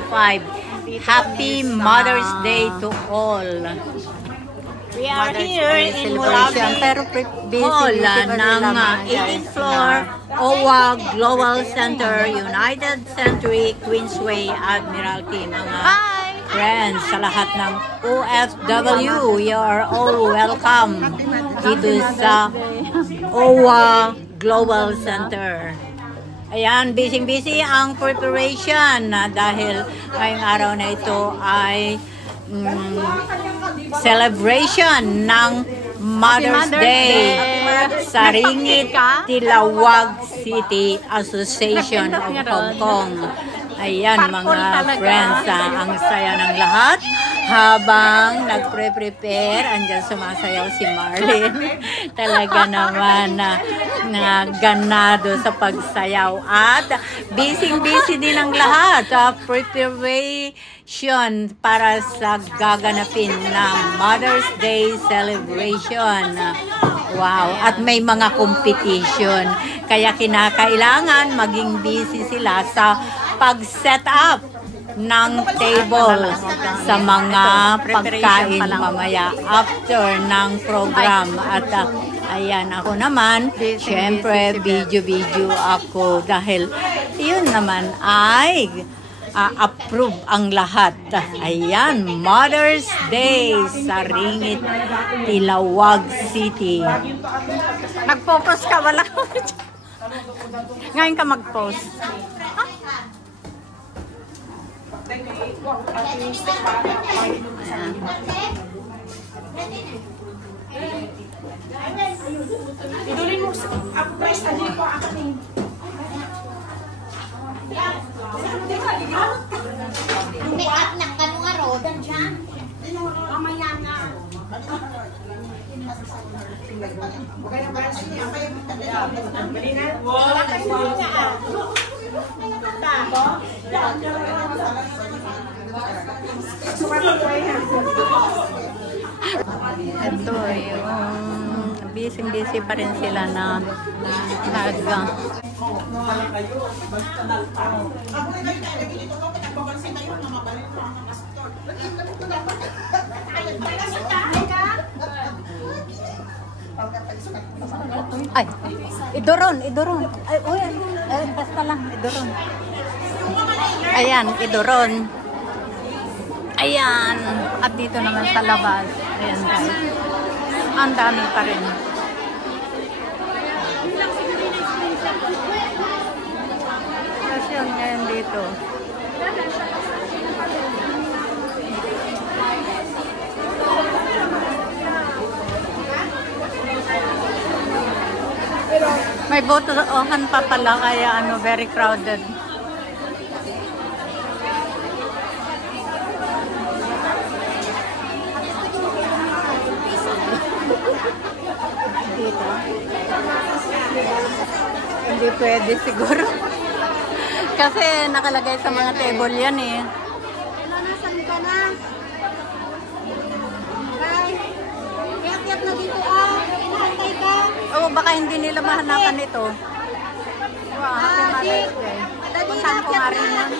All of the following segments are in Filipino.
2025. Happy Mother's Day to all. We are here in Mulabi Hall ng 18th floor OWA Global Center, United Century, Queensway, Admiralty. Mga friends sa lahat ng OFW, you are all welcome dito sa OWA Global Center. Ayan, busy-busy ang preparation dahil ngayong araw na ito ay celebration ng Mother's Day sa Ringit Tilawag City Association of Hong Kong. Ayan mga friends, ang saya ng lahat habang nagpre-prepare. Andyan sumasayaw si Marlene. Talaga naman na ganado sa pagsayaw at busy din ang lahat sa preparation para sa gaganapin na Mother's Day celebration. Wow! At may mga competition. Kaya kinakailangan maging busy sila sa pag-set up ng table sa mga pagkain mamaya after ng program. At ayan, ako naman, syempre video ako dahil yun naman ay approve ang lahat. Ayan, Mother's Day sa Ringit Tilawag City. Nag-focus ka, wala. Ngayon ka mag-post. Idulin mo ako guys, hindi po ako ning. May at na kanu nga rodan dyan. Mamaya nga. Okay na ba sa inyo? Bali na. Wala kasi nga. Ito yung busy pa rin sila na ay, idoron. Ay, uy, basta lang, idoron. Ayan, idoron. Ayan, at dito naman sa labas. Ayan guys, ang dami pa rin. Kasi yun ngayon dito. May botohan pa pala kaya very crowded. Dito. Hindi pwede siguro. Kasi nakalagay sa mga table yan eh. Nasaan ka na? Kaya na dito inahantay ka. Oo, baka hindi nila mahanapan ito. Wow, happy Mother's Day. Puntahan ko nga rin yun.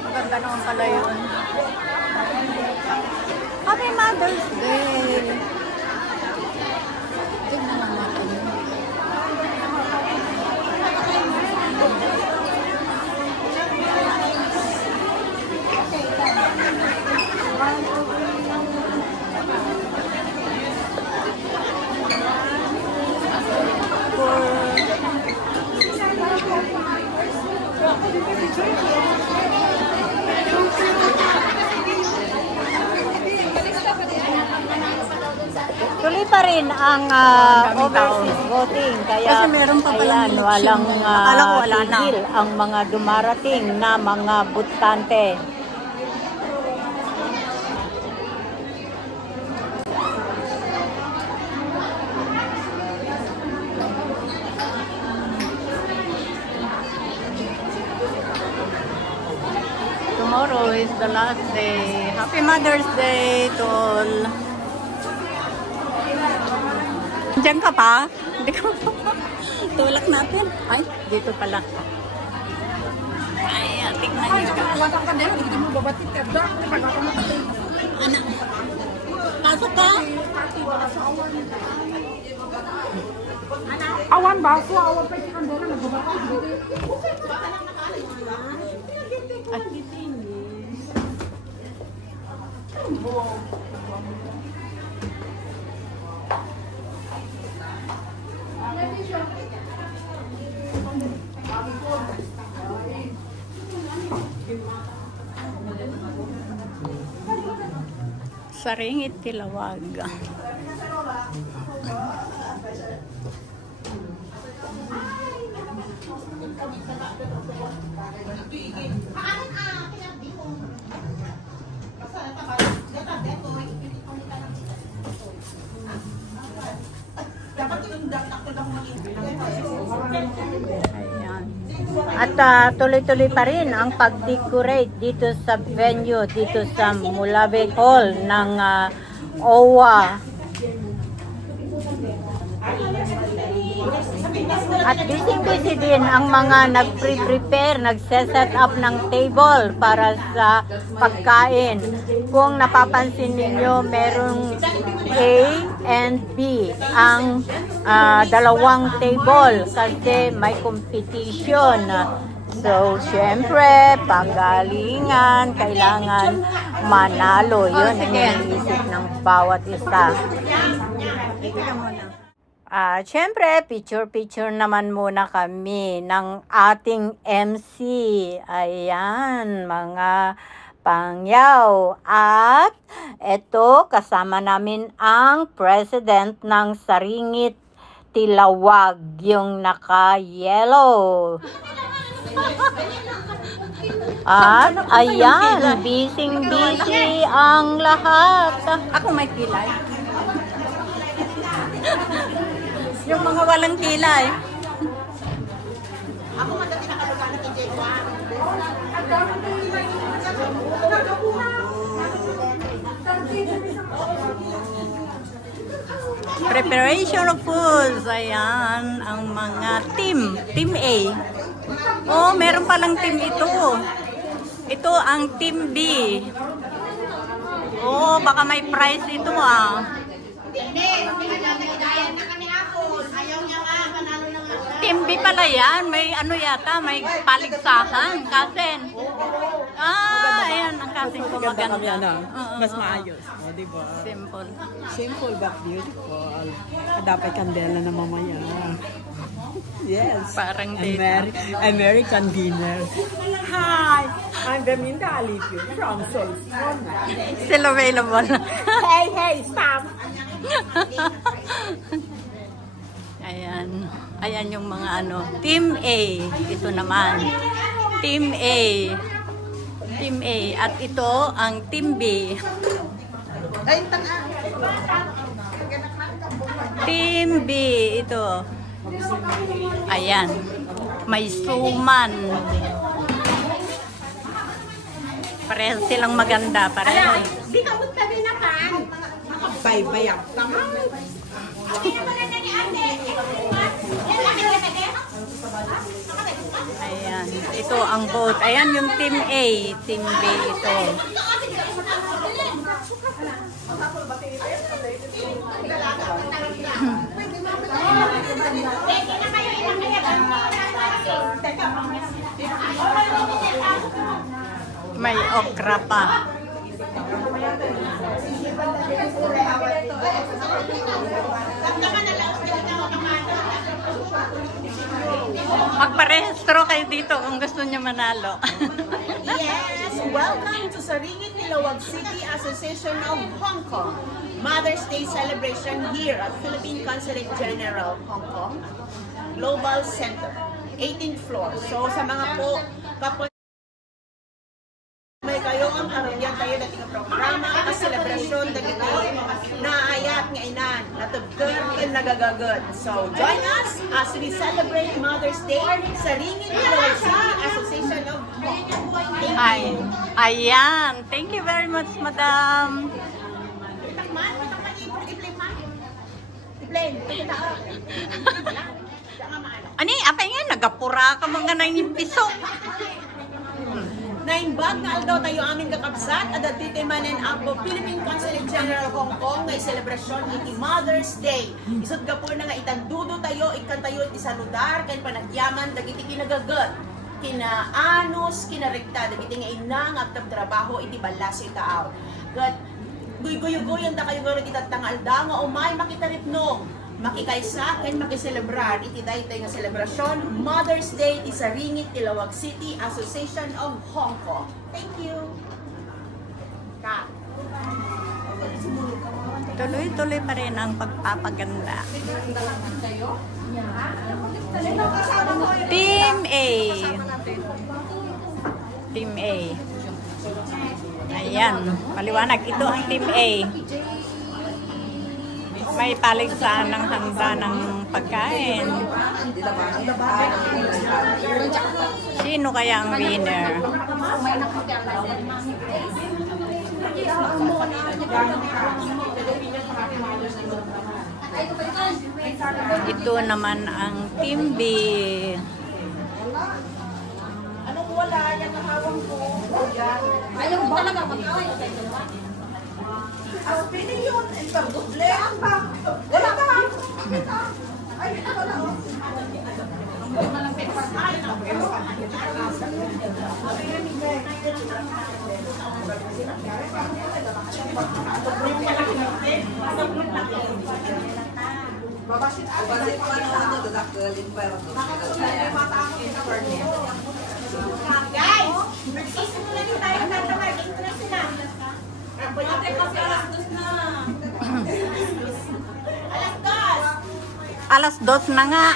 Maganda naman pala yun. Happy Mother's Day! Tignan lang natin yun. Tuloy pa rin ang overseas voting. Kaya kasi meron pa pala walang tigil ang mga dumarating na mga botante. Tomorrow is the last day. Happy Mother's Day to all. Diyan ka pa? Hindi ko Tulak natin. Ay, dito pala. Ay, tingnan nyo. Anak. Pasok ka? Awan baso, awan pa yung kandela, nagbabata. At hindi. Saringit Tilawag. Ayan. At tuloy-tuloy pa rin ang pag-decorate dito sa venue, dito sa Mulabe Hall ng OWA. At busy-busy din ang mga nag-prepare, nagse-set up ng table para sa pagkain. Kung napapansin ninyo, merong A and B ang dalawang table kasi may competition. So, syempre, panggalingan, kailangan manalo. Yun ang iniisip ng bawat isa. Syempre, picture-picture naman muna kami ng ating MC. Ayan, mga pangyaw. At eto, kasama namin ang president ng Saringit Tilawag, yung naka-yellow. At ayan, busy-busy ang lahat. Ako may kilay. Yung mga walang kilay. Ako madali nakalugan na kay J1. Preparation of foods. Ayan, ang mga team. Team A. Oh, meron palang team ito. Ito ang team B. Oh, baka may prize ito ah. Team B pala yan. May ano yata, may paligsahan. Kasen. Ayan, ang kasen ko maganda. Mas maayos. O, diba? Simple. Simple but beautiful. Dapat kandela na mamaya. Yes. Parang American dinner. Hi! I'm Beminda Alipio from Seoul. Still available. Hey, stop! Ayan. Ayan yung mga ano. Team A. Ito naman. Team A. Team A. At ito ang Team B. Team B. Ito. Ayan. May suman. Pareho silang maganda. Pareho. Di ka magtabi na pan. Bay-bayak. Ayan. Ito ang boat. Ayan yung Team A. Team B ito. May okra pa. Magparehistro kayo dito kung gusto niyo manalo. Yes, welcome to Saringit Tilawag City Association of Hong Kong. Mother's Day celebration here at Philippine Consulate General, Hong Kong Global Center, 18th floor. So sa mga po kapwa may kayo ang karugyan tayo na tinga programa at selebrasyon na kita naayat nga inan natugkod and nagagagod. So join us as we celebrate Mother's Day sa Saringit Tilawag City Association of Hong Kong. Ay, ayan. Thank you very much, Madam. Itakman, i-play man. I-play, Ani, apay nga, nagapura ka mga na yung piso. Naimbag na aldaw tayo aming kakabsat at titimanin ang Philippine Consulate General Hong Kong ngay selebrasyon iti Mother's Day. Isod ka po na nga itandudo tayo, ikan tayo iti saludar, kan panagyaman, dagiti kinagagat, kinaanos, kinarekta, dagiti nga inang agtab trabaho, iti balas itaaw. Gat, guy-guyo-guyon da kayo gano'n itatang alda nga umay makitaripnong. Makikaysa kan makiselebrar iti daytoy nga selebrasyon Mother's Day ti Saringit Ilawag City Association of Hong Kong. Thank you. Kat. Tuloy-tuloy pa rin ang pagpapaganda. Team A. Team A. Ayan, paliwanag. Ito ang Team A. May paligsahan ng handa ng pagkain. Sino kaya ang winner? Ito naman ang Team B. Anong wala? Yan ang hawang ko. Ayaw mo talaga magkawin sa ito. Pwede yun. Doble. Wala ka. Ay, ito na. Guys, magsisimula din tayo ng marketing na sila. Ate, kasi alas 2 na. Alas 2 na nga.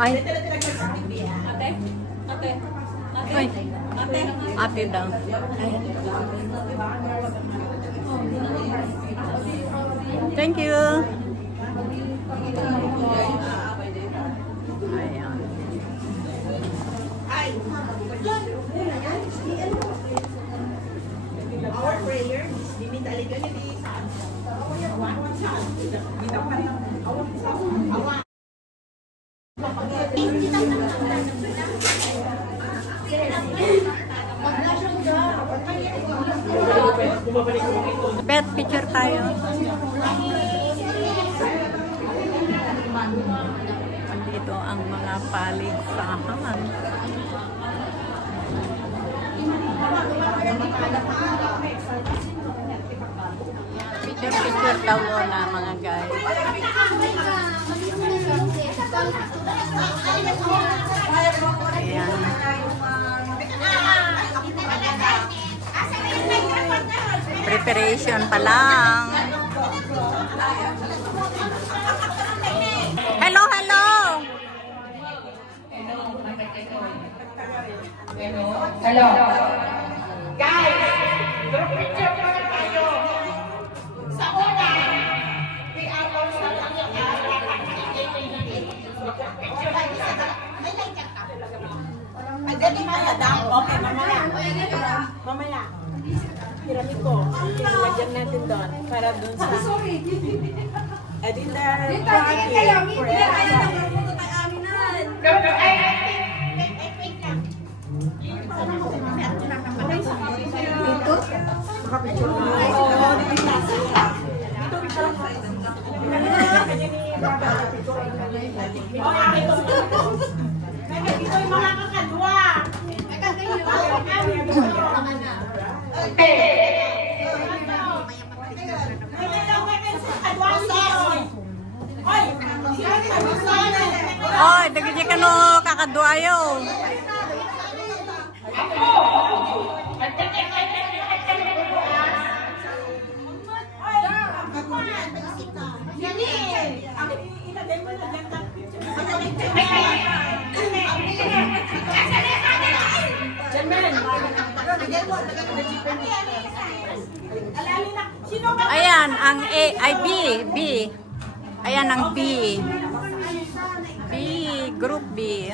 Ay. Ay. Ate daw. Thank you. Ayan. Our prayer is limitality. Bet, picture tayo. Dito ang mga paligsahan. Picture daw na mga guys. Ayan. Preparation pa lang. Hello, hello. Hello. Guys, group picture pa na tayo. Sa una, we are all sa kanyang picture tayo sa may like ka. Ay, dali madam. Okay, mamaya. Mamaya. Piramid ko. Lagyan natin doon para doon sa Edinda party forever. Dito? Makapicture mo. Oo, dito. Dito yung mga kakadwa. Oy, dagiti ka no kakadwayo. Ayan, ang A, ay B. Ayan ang B. Group B.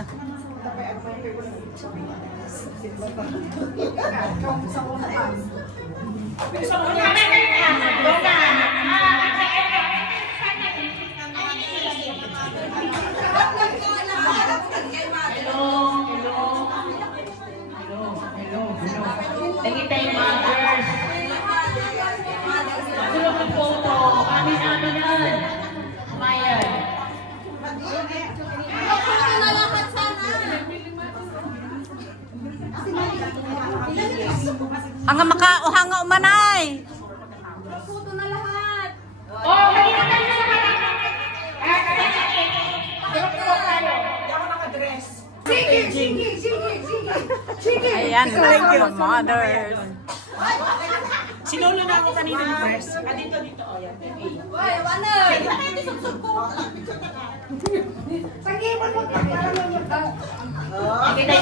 Hanga makao, hanga umanay. Puto na lahat. Ayan, mga mothers. Sinulo na ako kanina ni Press. Dito, oh, yan.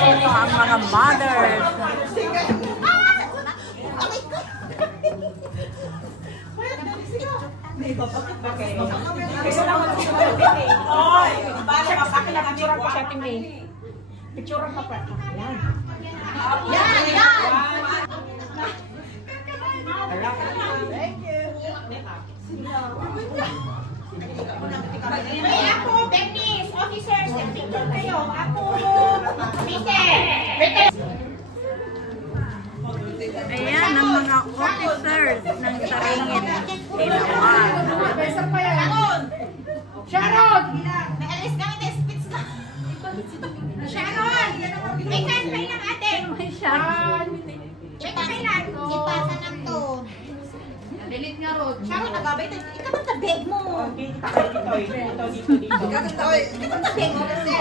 Ito ang mga mothers. Picture ka pa. Yan. Ay, ako, Dennis, officers, picture kayo. Ako, Ayan ang mga officers ng Saringit Tinawan. Sharon! Naalis kami na spits na. Sharon! May kanpay ng ate. Sharon! May kailan ko. Ipasa ng to. Delete nga ron. Sharon, nagabay tayo. Ikaw ang tabig mo.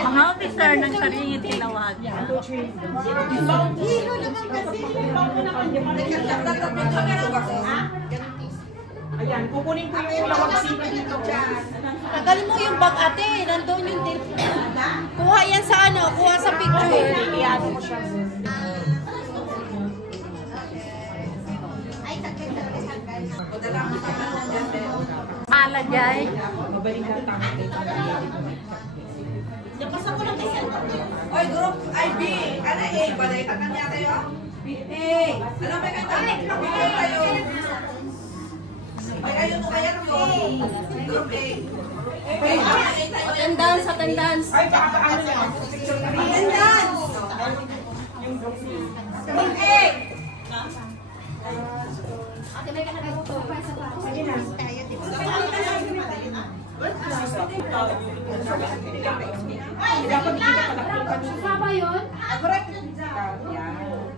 Mga officer ng Saringit Tinawan. Hilo naman kasi. Ayan, kukunin ko yung lawag sipa dito. Tagalin mo yung bag ate, nandun yung din. Kuha yan sa ano, kuha sa picture. Iyan mo siya. Ala jay. Mabalik na tama dito. Napasa ko lang kasi. Oy, group IB. Ano eh? Balita ka niya kayo? Eh, alam mo kayo? Kayo. Ay, ayun mo kaya mo. Group A. Attendance, attendance. Ay, baka ano niya? Picture na rin. Attendance. Yung group A. Group A. Ate, may kanagaguto. Sige na. Kasama yun? Correct.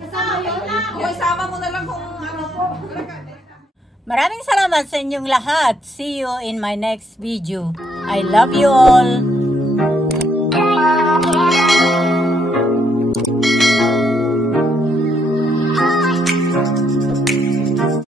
Kasama yun? O, isama mo na lang kung ano po. Maraming salamat sa inyong lahat. See you in my next video. I love you all.